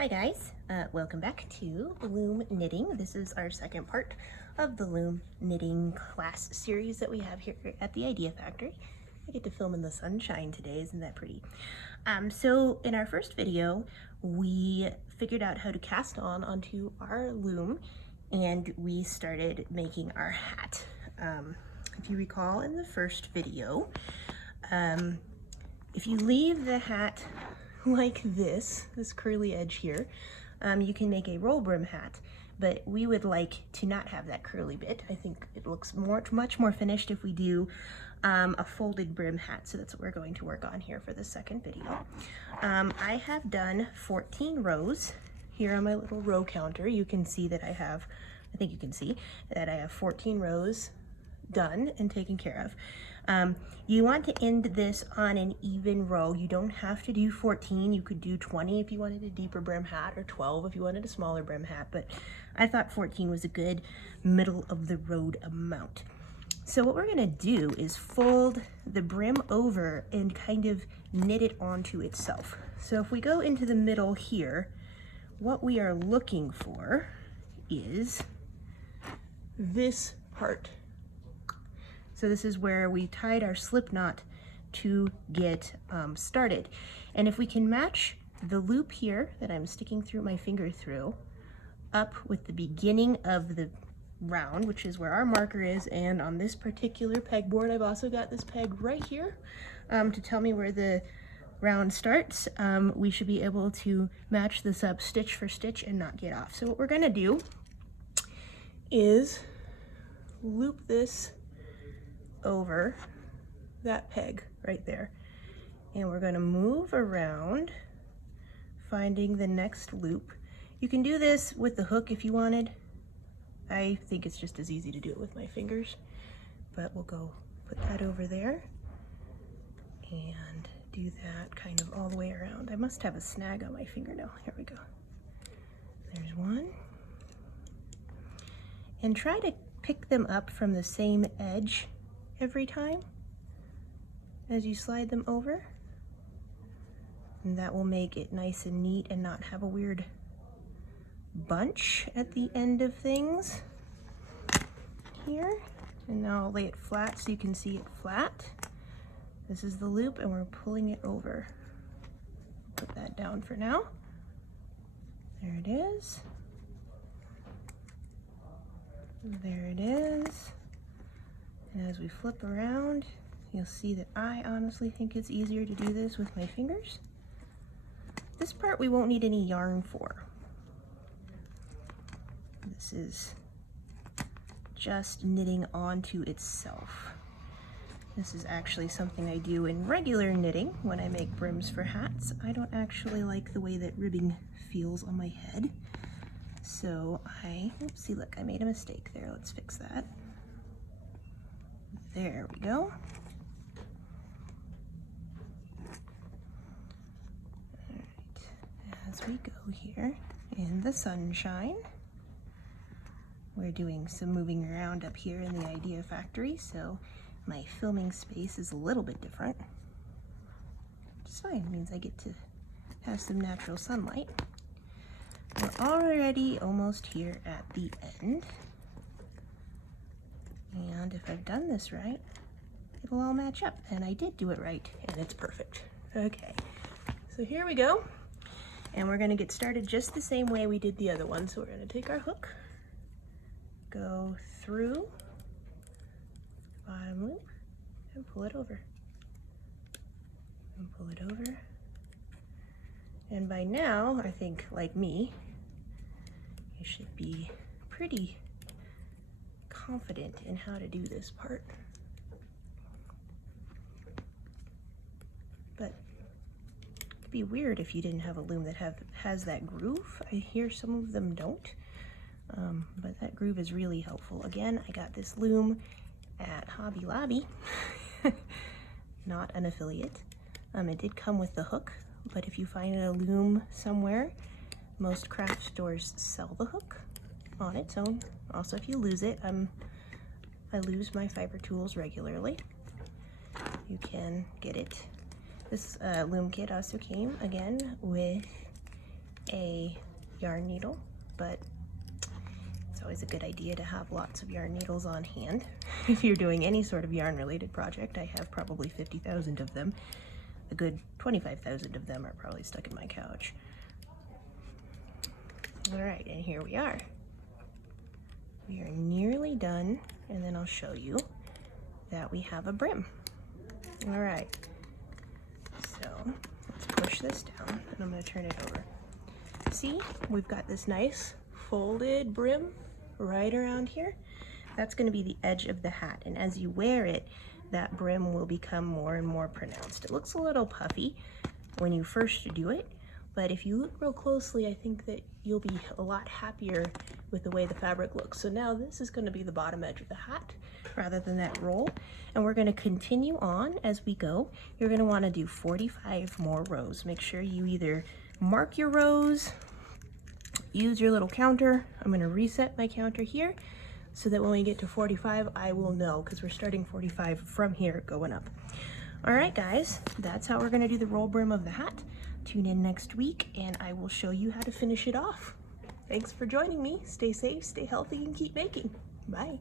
Hi guys, welcome back to Loom Knitting. This is our second part of the Loom Knitting class series that we have here at the Idea Factory. I get to film in the sunshine today, isn't that pretty? So in our first video, we figured out how to cast on onto our loom and we started making our hat. If you recall in the first video, if you leave the hat like this curly edge here, you can make a roll brim hat, but we would like to not have that curly bit. I think it looks much more finished if we do a folded brim hat, so that's what we're going to work on here for the second video. I have done 14 rows. Here on my little row counter, you can see that I think you can see that I have 14 rows done and taken care of. You want to end this on an even row. You don't have to do 14. You could do 20 if you wanted a deeper brim hat, or 12 if you wanted a smaller brim hat, but I thought 14 was a good middle of the road amount. So what we're gonna do is fold the brim over and kind of knit it onto itself. So if we go into the middle here, what we are looking for is this part. So this is where we tied our slip knot to get started. And if we can match the loop here that I'm sticking through my finger through up with the beginning of the round, which is where our marker is, and on this particular pegboard, I've also got this peg right here to tell me where the round starts, we should be able to match this up stitch for stitch and not get off. So what we're gonna do is loop this over that peg right there, and we're going to move around finding the next loop. You can do this with the hook if you wanted. I think it's just as easy to do it with my fingers, but we'll go put that over there and do that kind of all the way around. I must have a snag on my fingernail. Here we go. There's one. And try to pick them up from the same edge every time as you slide them over, and that will make it nice and neat and not have a weird bunch at the end of things here. And now I'll lay it flat so you can see it flat. This is the loop and we're pulling it over. Put that down for now. There it is. There it is. And as we flip around, you'll see that I honestly think it's easier to do this with my fingers. This part we won't need any yarn for. This is just knitting onto itself. This is actually something I do in regular knitting when I make brims for hats. I don't actually like the way that ribbing feels on my head. So oops, see, look, I made a mistake there. Let's fix that. There we go. All right, as we go here in the sunshine, we're doing some moving around up here in the Idea Factory, so my filming space is a little bit different. Which is fine, it means I get to have some natural sunlight. We're already almost here at the end. And if I've done this right, it'll all match up. And I did do it right, and it's perfect. Okay, so here we go. And we're gonna get started just the same way we did the other one. So we're gonna take our hook, go through the bottom loop, and pull it over. And pull it over. And by now, I think, like me, you should be pretty confident in how to do this part. But it'd be weird if you didn't have a loom that has that groove. I hear some of them don't, but that groove is really helpful. Again, I got this loom at Hobby Lobby, not an affiliate. It did come with the hook, but if you find a loom somewhere, most craft stores sell the hook on its own. Also, if you lose it, I lose my fiber tools regularly. You can get it. This loom kit also came again with a yarn needle, but it's always a good idea to have lots of yarn needles on hand. If you're doing any sort of yarn related project, I have probably 50,000 of them. A good 25,000 of them are probably stuck in my couch. All right, and here we are. We are nearly done, and then I'll show you that we have a brim. All right, so let's push this down, and I'm going to turn it over. See, we've got this nice folded brim right around here. That's going to be the edge of the hat, and as you wear it, that brim will become more and more pronounced. It looks a little puffy when you first do it, but if you look real closely, I think that you'll be a lot happier with the way the fabric looks. So now this is going to be the bottom edge of the hat rather than that roll, and we're going to continue on as we go. You're going to want to do 45 more rows. Make sure you either mark your rows, use your little counter. I'm going to reset my counter here so that when we get to 45, I will know, because we're starting 45 from here going up. All right, guys, that's how we're going to do the roll brim of the hat. Tune in next week and I will show you how to finish it off. Thanks for joining me. Stay safe, stay healthy, and keep making. Bye.